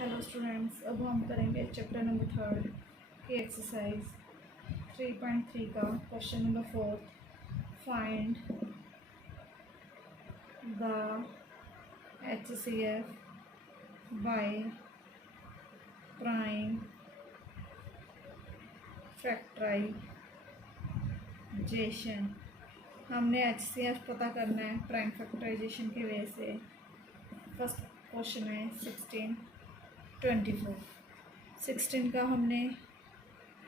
Hello students, अब हम करेंगे चैप्टर नंबर 3 की एक्सरसाइज 3.3 का question number 4। Find the HCF by prime factorization. हमने HCF पता करना है प्राइम फैक्टराइजेशन की वजह से। फर्स्ट क्वेश्चन है 16 का हमने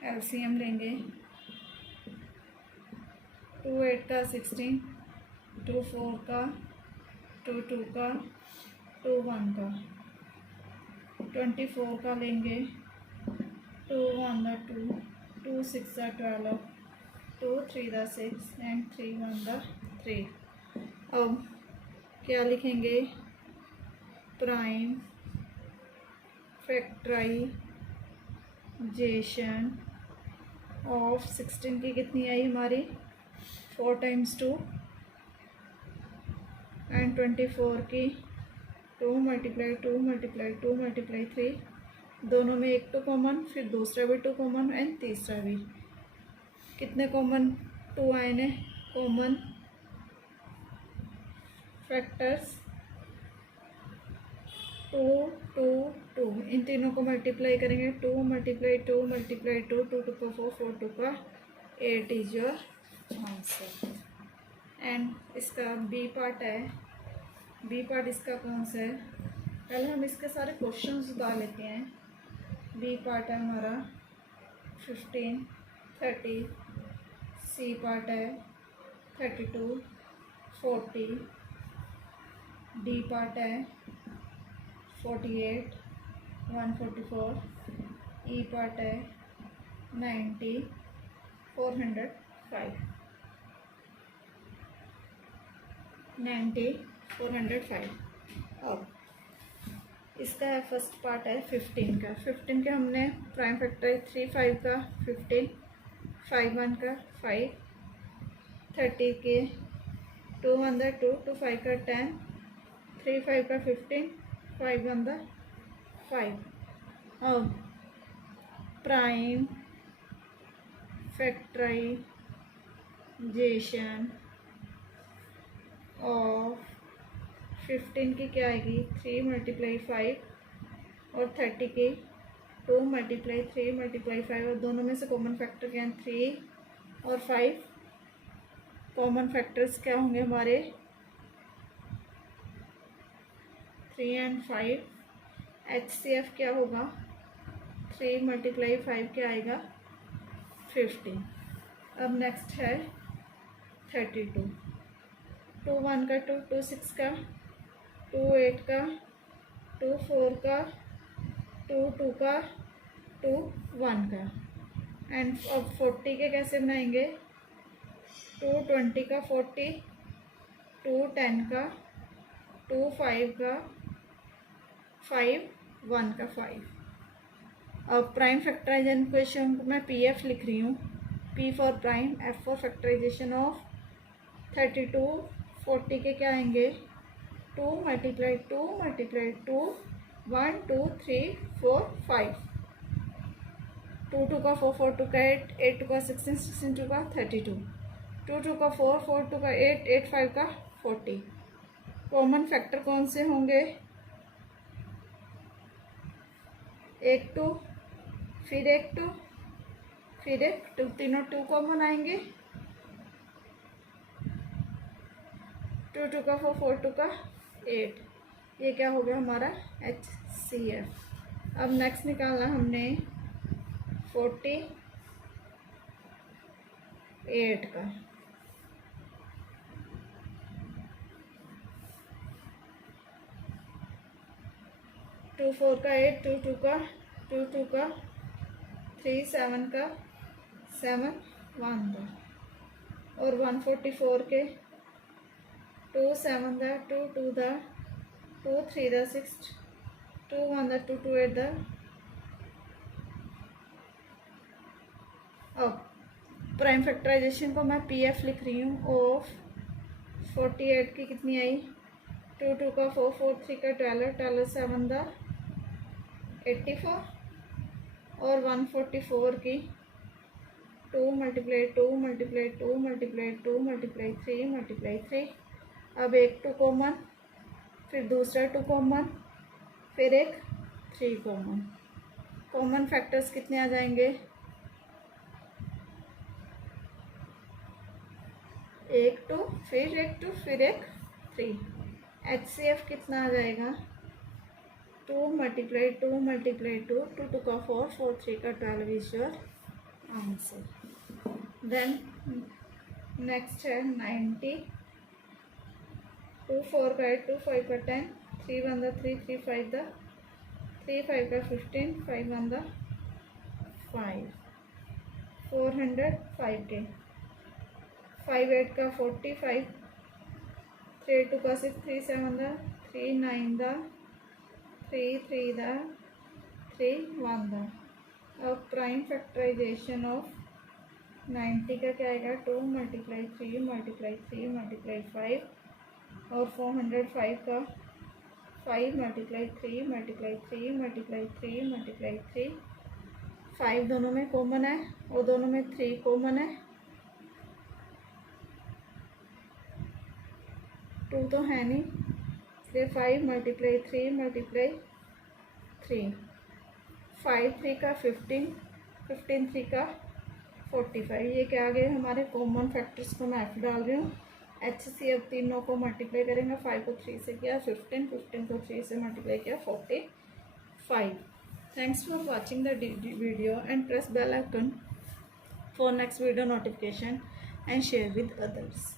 LCM लेंगे। 2 8 का 16, 2 4 का, 2 2 का, 2 1 का। 24 का लेंगे। 2 1 the 2, 2 6 the 12, 2 3 the 6 and 3 1 the 3। अब क्या लिखेंगे? प्राइम फैक्टराइजेशन ऑफ 16 की कितनी आई हमारी? 4 टाइम्स 2 एंड 24 की 2 मल्टीप्लाई 2 मल्टीप्लाई 2 मल्टीप्लाई 3। दोनों में एक तो कॉमन, फिर दूसरा भी 2 कॉमन एंड तीसरा भी। कितने कॉमन 2 आए ने? Common factors 2 2 2। इन तीनों को मल्टीप्लाई करेंगे। 2 मल्टीप्लाई 2 मल्टीप्लाई 2, 2 2 का 4, 4 2 का 8 इज योर आंसर। एंड इसका बी पार्ट है। बी पार्ट इसका कौन सा है? पहले हम इसके सारे क्वेश्चंस उतार लेते हैं। बी पार्ट है हमारा 15 30। सी पार्ट है 32 40। डी पार्ट है 48 144। ई पार्ट है 90 405। 90 405। अब इसका है फर्स्ट पार्ट है 15 का। 15 के हमने प्राइम फैक्टर 3 5 का 15, 5 1 का 5, 30 के 2 1 द 2, 2 5 का 10, 3 5 का 15, 5 1 द 5। अब प्राइम फैक्टराइजेशन ऑफ 15 की क्या आएगी? 3 मल्टीप्लाई 5 और 30 की 2 मल्टीप्लाई 3 मल्टीप्लाई 5। और दोनों में से कॉमन फैक्टर क्या है? 3 और 5। कॉमन फैक्टर्स क्या होंगे हमारे? 3 एंड 5। HCF क्या होगा? 3 मल्टीप्लाई 5 क्या आएगा? 15। अब नेक्स्ट है 32। 2 1 का 2, 2 6 का, 2 8 का, 2 4 का, 2 2 का, 2 1 का। एंड अब 40 के कैसे बनाएंगे? 2 20 का 40, 2 10 का, 2 5 का, 5 1 का 5। अब प्राइम फैक्टराइजेशन क्वेश्चन को मैं PF लिख रही हूँ। P for prime, F for factorization of 32 40 के क्या आएंगे? 2 मल्टीप्लाई 2 मल्टीप्लाई 2 1 2 3 4 5। 2 2 का 4, 4 2 का 8, 8 2 का 16, 16 2 का 32, 2 2 का 4, 4 2 का 8, 8 5 का 40। कॉमन फैक्टर कौन से होंगे? 1 2, फिर 1 2, फिर 1 2, तीनों 2 कॉमन आएंगे। 2 2 का 4, 4 2 का 8। ये क्या हो गया हमारा? HCF। अब नेक्स्ट निकालना हमने 48 का। 2 4 का 8, 2 2 का 2 2 का 3 7 का 7 1 का। और 144 के 2 7 the 2 2 the 2 3 the 6, 2 1 the 2 2 8 the. अब प्राइम फैक्टराइजेशन को मैं PF लिख रही हूँ। ऑफ 48 की कितनी आई? 2 2 का 4, 4 3 का 12, 12 7 द 84 और 144 की 2 multiply 2 multiply 2 multiply 2 multiply 3 multiply 3। अब एक 2 कॉमन, फिर दूसरा 2 कॉमन, फिर एक 3 कॉमन। कॉमन फैक्टर्स कितने आ जाएंगे? एक 2, फिर एक 2, फिर एक 3। HCF कितना आ जाएगा? 2 मल्टीप्लाई 2 मल्टीप्लाई 2, 2 2 का 4, 4 3 का 12 is your answer. Then next है 90, 2 4 का 8, 2 5 का 10, 3 1 द 3, 3 5 द 3 5 का 15, 5 1 द 5, 405 के 5 8 का 45, 3 2 का 6, 3 7 द 3 9 द 3 3 द 3 1 द। अब प्राइम फैक्टराइजेशन ऑफ 90 का क्या आएगा? 2 मल्टीप्लाई 3 मल्टीप्लाई 3 मल्टीप्लाई 5 और 405 का 5 मल्टीप्लाई 3 मल्टीप्लाई 3 मल्टीप्लाई 3 मल्टीप्लाई 3। 5 दोनों में कॉमन है और दोनों में 3 कॉमन है, 2 तो है नहीं, इसलिए 5 मल्टीप्लाई 3 मल्टीप्लाई 3। 5 3 का 15, 15 3 का 45। ये क्या आ गए हमारे कॉमन फैक्टर्स को मैं एफ डाल रही हूँ। HCF तीनों को मल्टीप्लाई करेंगे। 5 को 3 से किया 15, 15 को 3 से मल्टीप्लाई किया 45। Thanks for watching the video and press bell icon for next video notification and share with others.